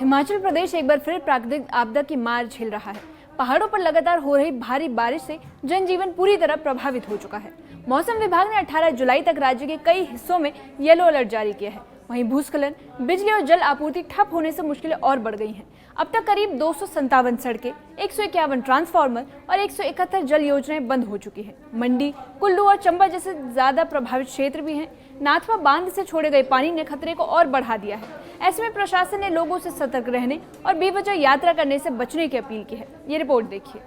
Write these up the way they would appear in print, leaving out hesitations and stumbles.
हिमाचल प्रदेश एक बार फिर प्राकृतिक आपदा की मार झेल रहा है। पहाड़ों पर लगातार हो रही भारी बारिश से जनजीवन पूरी तरह प्रभावित हो चुका है। मौसम विभाग ने 18 जुलाई तक राज्य के कई हिस्सों में येलो अलर्ट जारी किया है। वहीं भूस्खलन, बिजली और जल आपूर्ति ठप होने से मुश्किलें और बढ़ गई हैं। अब तक करीब 257 सड़कें, 151 ट्रांसफार्मर और 171 जल योजनाएं बंद हो चुकी है। मंडी, कुल्लू और चंबा जैसे ज्यादा प्रभावित क्षेत्र भी हैं। नाथपा बांध से छोड़े गए पानी ने खतरे को और बढ़ा दिया है। ऐसे में प्रशासन ने लोगों से सतर्क रहने और बेवजह यात्रा करने से बचने की अपील की है। ये रिपोर्ट देखिए।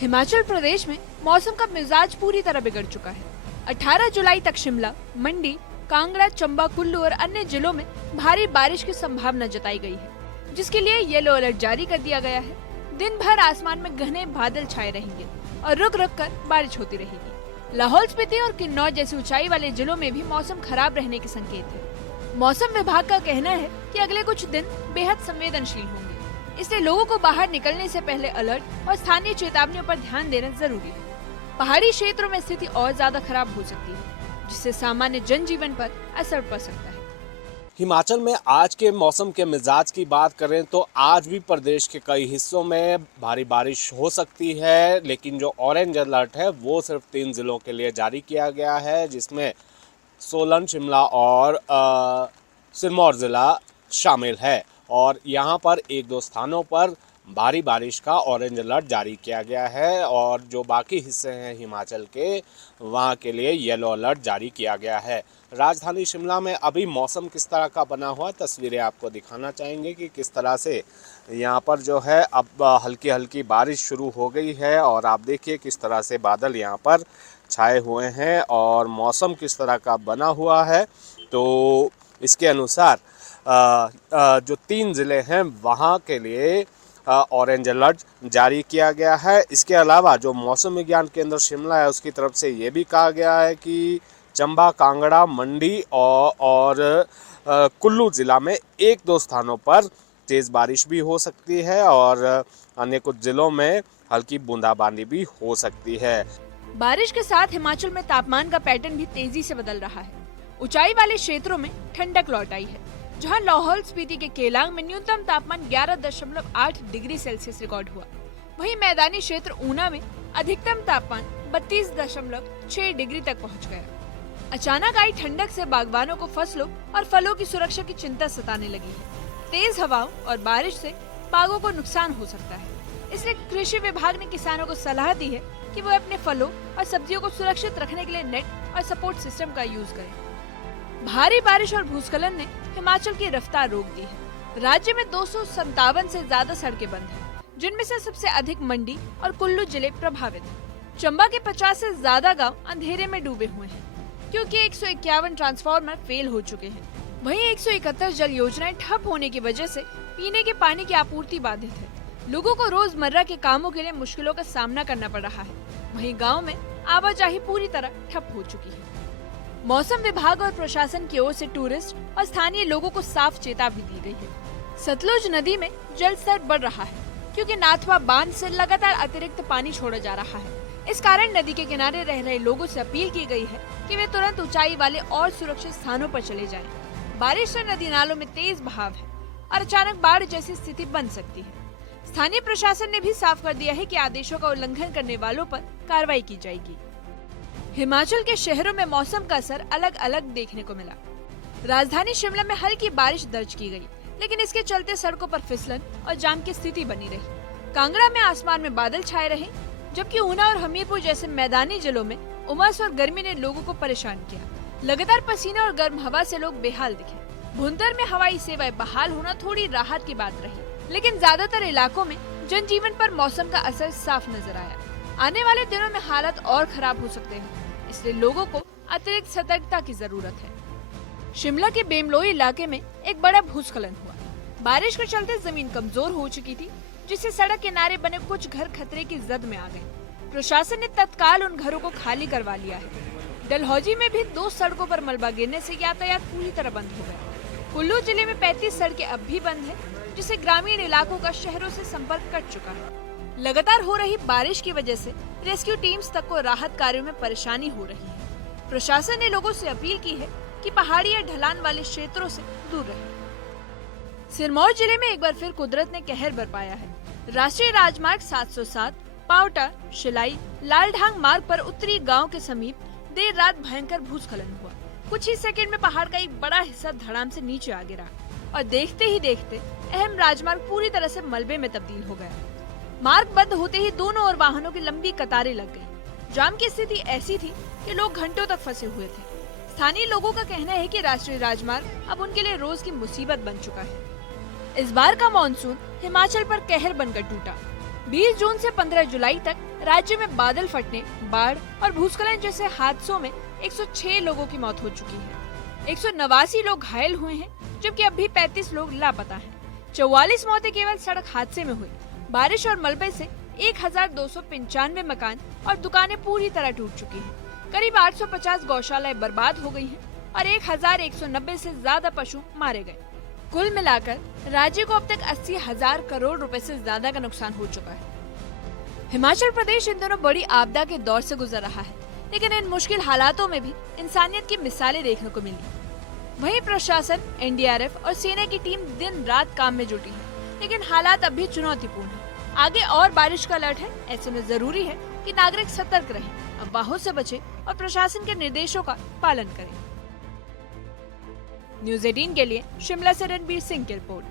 हिमाचल प्रदेश में मौसम का मिजाज पूरी तरह बिगड़ चुका है। 18 जुलाई तक शिमला, मंडी, कांगड़ा, चंबा, कुल्लू और अन्य जिलों में भारी बारिश की संभावना जताई गई है, जिसके लिए येलो अलर्ट जारी कर दिया गया है। दिन भर आसमान में घने बादल छाए रहेंगे और रुक रुक कर बारिश होती रहेगी। लाहौल स्पीति और किन्नौर जैसे ऊंचाई वाले जिलों में भी मौसम खराब रहने के संकेत है। मौसम विभाग का कहना है कि अगले कुछ दिन बेहद संवेदनशील होंगे, इसलिए लोगों को बाहर निकलने से पहले अलर्ट और स्थानीय चेतावनियों पर ध्यान देना जरूरी है। पहाड़ी क्षेत्रों में स्थिति और ज्यादा खराब हो सकती है, जिससे सामान्य जनजीवन पर असर पड़ सकता है। हिमाचल में आज के मौसम के मिजाज की बात करें तो आज भी प्रदेश के कई हिस्सों में भारी बारिश हो सकती है, लेकिन जो ऑरेंज अलर्ट है वो सिर्फ 3 जिलों के लिए जारी किया गया है, जिसमें सोलन, शिमला और सिरमौर ज़िला शामिल है। और यहाँ पर 1-2 स्थानों पर भारी बारिश का ऑरेंज अलर्ट जारी किया गया है और जो बाकी हिस्से हैं हिमाचल के, वहाँ के लिए येलो अलर्ट जारी किया गया है। राजधानी शिमला में अभी मौसम किस तरह का बना हुआ, तस्वीरें आपको दिखाना चाहेंगे कि किस तरह से यहाँ पर जो है अब हल्की हल्की बारिश शुरू हो गई है। और आप देखिए किस तरह से बादल यहाँ पर छाए हुए हैं और मौसम किस तरह का बना हुआ है। तो इसके अनुसार जो 3 ज़िले हैं वहाँ के लिए ऑरेंज अलर्ट जारी किया गया है। इसके अलावा जो मौसम विज्ञान केंद्र शिमला है उसकी तरफ से ये भी कहा गया है कि चंबा, कांगड़ा, मंडी और कुल्लू ज़िला में 1-2 स्थानों पर तेज़ बारिश भी हो सकती है और अन्य कुछ ज़िलों में हल्की बूंदाबांदी भी हो सकती है। बारिश के साथ हिमाचल में तापमान का पैटर्न भी तेजी से बदल रहा है। ऊंचाई वाले क्षेत्रों में ठंडक लौट आई है, जहां लाहौल स्पीति के केलांग में न्यूनतम तापमान 11.8 डिग्री सेल्सियस रिकॉर्ड हुआ। वहीं मैदानी क्षेत्र ऊना में अधिकतम तापमान 32.6 डिग्री तक पहुंच गया। अचानक आई ठंडक से बागवानों को फसलों और फलों की सुरक्षा की चिंता सताने लगी है। तेज हवाओं और बारिश से बागों को नुकसान हो सकता है, इसलिए कृषि विभाग ने किसानों को सलाह दी है कि वो अपने फलों और सब्जियों को सुरक्षित रखने के लिए नेट और सपोर्ट सिस्टम का यूज करें। भारी बारिश और भूस्खलन ने हिमाचल की रफ्तार रोक दी है। राज्य में 257 से ज्यादा सड़कें बंद हैं, जिनमें से सबसे अधिक मंडी और कुल्लू जिले प्रभावित हैं। चंबा के 50 से ज्यादा गांव अंधेरे में डूबे हुए हैं, क्योंकि 151 ट्रांसफार्मर फेल हो चुके हैं। वहीं 171 जल योजनाएं ठप होने की वजह से पीने के पानी की आपूर्ति बाधित है। लोगों को रोजमर्रा के कामों के लिए मुश्किलों का सामना करना पड़ रहा है। वहीं गाँव में आवाजाही पूरी तरह ठप हो चुकी है। मौसम विभाग और प्रशासन की ओर से टूरिस्ट और स्थानीय लोगों को साफ चेतावनी दी गई है। सतलुज नदी में जल स्तर बढ़ रहा है, क्योंकि नाथपा बांध से लगातार अतिरिक्त पानी छोड़ा जा रहा है। इस कारण नदी के किनारे रह रहे लोगों से अपील की गई है कि वे तुरंत ऊंचाई वाले और सुरक्षित स्थानों पर चले जाएं। बारिश से नदी नालों में तेज बहाव है और अचानक बाढ़ जैसी स्थिति बन सकती है। स्थानीय प्रशासन ने भी साफ कर दिया है कि आदेशों का उल्लंघन करने वालों पर कार्रवाई की जाएगी। हिमाचल के शहरों में मौसम का असर अलग अलग देखने को मिला। राजधानी शिमला में हल्की बारिश दर्ज की गई, लेकिन इसके चलते सड़कों पर फिसलन और जाम की स्थिति बनी रही। कांगड़ा में आसमान में बादल छाए रहे, जबकि ऊना और हमीरपुर जैसे मैदानी जिलों में उमस और गर्मी ने लोगों को परेशान किया। लगातार पसीना और गर्म हवा से लोग बेहाल दिखे। भुंतर में हवाई सेवाएं बहाल होना थोड़ी राहत की बात रही, लेकिन ज्यादातर इलाकों में जनजीवन पर मौसम का असर साफ नजर आया। आने वाले दिनों में हालात और खराब हो सकते हैं, इसलिए लोगों को अतिरिक्त सतर्कता की जरूरत है। शिमला के बेमलोई इलाके में एक बड़ा भूस्खलन हुआ। बारिश के चलते जमीन कमजोर हो चुकी थी, जिससे सड़क किनारे बने कुछ घर खतरे की जद में आ गए। प्रशासन ने तत्काल उन घरों को खाली करवा लिया है। डलहौजी में भी 2 सड़कों पर मलबा गिरने से यातायात पूरी तरह बंद हो गया। कुल्लू जिले में 35 सड़कें अब भी बंद है, जिससे ग्रामीण इलाकों का शहरों से संपर्क कट चुका है। लगातार हो रही बारिश की वजह से रेस्क्यू टीम्स तक को राहत कार्यों में परेशानी हो रही है। प्रशासन ने लोगों से अपील की है कि पहाड़ी या ढलान वाले क्षेत्रों से दूर रहें। सिरमौर जिले में एक बार फिर कुदरत ने कहर बरपाया है। राष्ट्रीय राजमार्ग 707 पावटा शिलाई लालढांग मार्ग पर उत्तरी गांव के समीप देर रात भयंकर भूस्खलन हुआ। कुछ ही सेकंड में पहाड़ का एक बड़ा हिस्सा धड़ाम से नीचे आ गिरा और देखते ही देखते अहम राजमार्ग पूरी तरह से मलबे में तब्दील हो गया। मार्ग बंद होते ही दोनों ओर वाहनों की लंबी कतारें लग गई। जाम की स्थिति ऐसी थी कि लोग घंटों तक फंसे हुए थे। स्थानीय लोगों का कहना है कि राष्ट्रीय राजमार्ग अब उनके लिए रोज की मुसीबत बन चुका है। इस बार का मानसून हिमाचल पर कहर बनकर टूटा। 20 जून से 15 जुलाई तक राज्य में बादल फटने, बाढ़ और भूस्खलन जैसे हादसों में 106 लोगों की मौत हो चुकी है। 189 लोग घायल हुए हैं, जबकि अब भी 35 लोग लापता हैं। 44 मौतें केवल सड़क हादसे में हुई। बारिश और मलबे से 1295 मकान और दुकानें पूरी तरह टूट चुकी हैं। करीब 850 गौशालाएं बर्बाद हो गई हैं और 1190 से ज्यादा पशु मारे गए। कुल मिलाकर राज्य को अब तक 80,000 करोड़ रुपए से ज्यादा का नुकसान हो चुका है। हिमाचल प्रदेश इन दोनों बड़ी आपदा के दौर से गुजर रहा है, लेकिन इन मुश्किल हालातों में भी इंसानियत की मिसालें देखने को मिली। वहीं प्रशासन, एनडीआरएफ और सेना की टीम दिन रात काम में जुटी है, लेकिन हालात अब भी चुनौतीपूर्ण है। आगे और बारिश का अलर्ट है। ऐसे में जरूरी है कि नागरिक सतर्क रहें, अफवाहों से बचें और प्रशासन के निर्देशों का पालन करें। न्यूज़ 18 के लिए शिमला से रणबीर सिंह की रिपोर्ट।